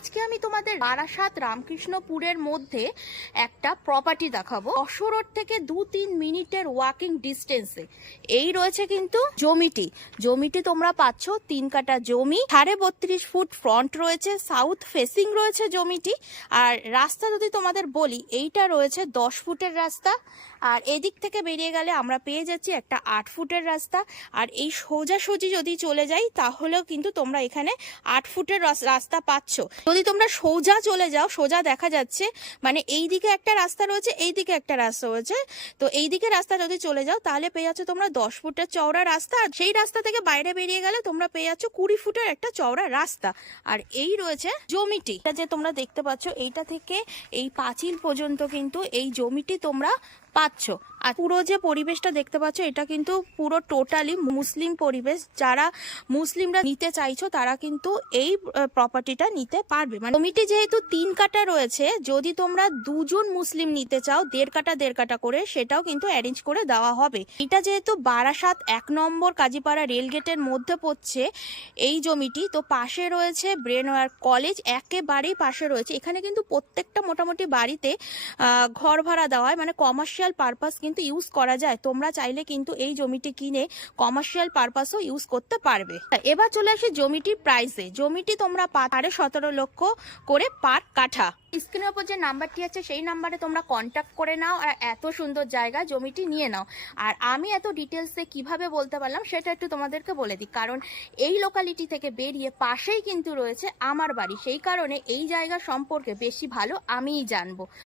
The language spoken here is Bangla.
আজকে আমি তোমাদের বারাসাত রামকৃষ্ণপুরের মধ্যে একটা প্রপার্টি দেখাবো। যশোর রোড থেকে 2-3 মিনিটের ওয়াকিং ডিস্টেন্সে এই রয়েছে কিন্তু জমিটি তোমরা পাচ্ছ 3 কাঠা জমি, 32.5 ফুট ফ্রন্ট রয়েছে, সাউথ ফেসিং রয়েছে জমিটি। আর রাস্তা যদি তোমাদের বলি, এইটা রয়েছে 10 ফুটের রাস্তা, আর এদিক থেকে বেরিয়ে গেলে আমরা পেয়ে যাচ্ছি একটা 8 ফুটের রাস্তা। আর এই সোজাসুজি যদি চলে যাই তাহলেও কিন্তু তোমরা এখানে 8 ফুটের রাস্তা পাচ্ছ। যদি তোমরা সোজা চলে যাও, সোজা দেখা যাচ্ছে মানে এই দিকে একটা রাস্তা রয়েছে, এই দিকে একটা রাস্তা রয়েছে। তো এই দিকে রাস্তা যদি চলে যাও তাহলে পেয়ে যাচ্ছ তোমরা 10 ফুটের চওড়া রাস্তা, আর সেই রাস্তা থেকে বাইরে বেরিয়ে গেলে তোমরা পেয়ে যাচ্ছ 20 ফুটের একটা চওড়া রাস্তা। আর এই রয়েছে জমিটি, এটা যে তোমরা দেখতে পাচ্ছ, এইটা থেকে এই পাঁচিল পর্যন্ত কিন্তু এই জমিটি তোমরা পাচ্ছ। আর পুরো যে পরিবেশটা দেখতে পাচ্ছ, এটা কিন্তু পুরো টোটালি মুসলিম পরিবেশ। যারা মুসলিমরা নিতে চাইছো তারা কিন্তু এই প্রপার্টিটা নিতে পারবে। মানে জমিটি যেহেতু 3 কাঠা রয়েছে, যদি তোমরা 2 জন মুসলিম নিতে চাও 1.5 কাঠা করে, সেটাও কিন্তু অ্যারেঞ্জ করে দেওয়া হবে। এটা যেহেতু বারাসাত 1 নম্বর কাজীপাড়া রেলগেটের মধ্যে পড়ছে এই জমিটি, তো পাশে রয়েছে ব্রেনওয়ার কলেজ, একেবারেই পাশে রয়েছে। এখানে কিন্তু প্রত্যেকটা মোটামুটি বাড়িতে ঘর ভাড়া দেওয়া হয়, মানে কমার্শিয়াল পারপাস কিন্তু ইউজ করা যায়। তোমরা চাইলে কিন্তু এই জমিটি কিনে কমার্শিয়াল পারপাসও ইউজ করতে পারবে। এবার চলে আসি জমিটির প্রাইসে। জমিটি তোমরা 17.5 লক্ষ করে পার কাঠা। স্ক্রিনের উপর যে নাম্বারটি আছে সেই নাম্বারে তোমরা কন্ট্যাক্ট করে নাও, আর এত সুন্দর জায়গা জমিটি নিয়ে নাও। আর আমি এত ডিটেলসে কিভাবে বলতে পারলাম সেটা একটু তোমাদেরকে বলে দিই, কারণ এই লোকালিটি থেকে বেরিয়ে পাশেই কিন্তু রয়েছে আমার বাড়ি, সেই কারণে এই জায়গা সম্পর্কে বেশি ভালো আমিই জানবো।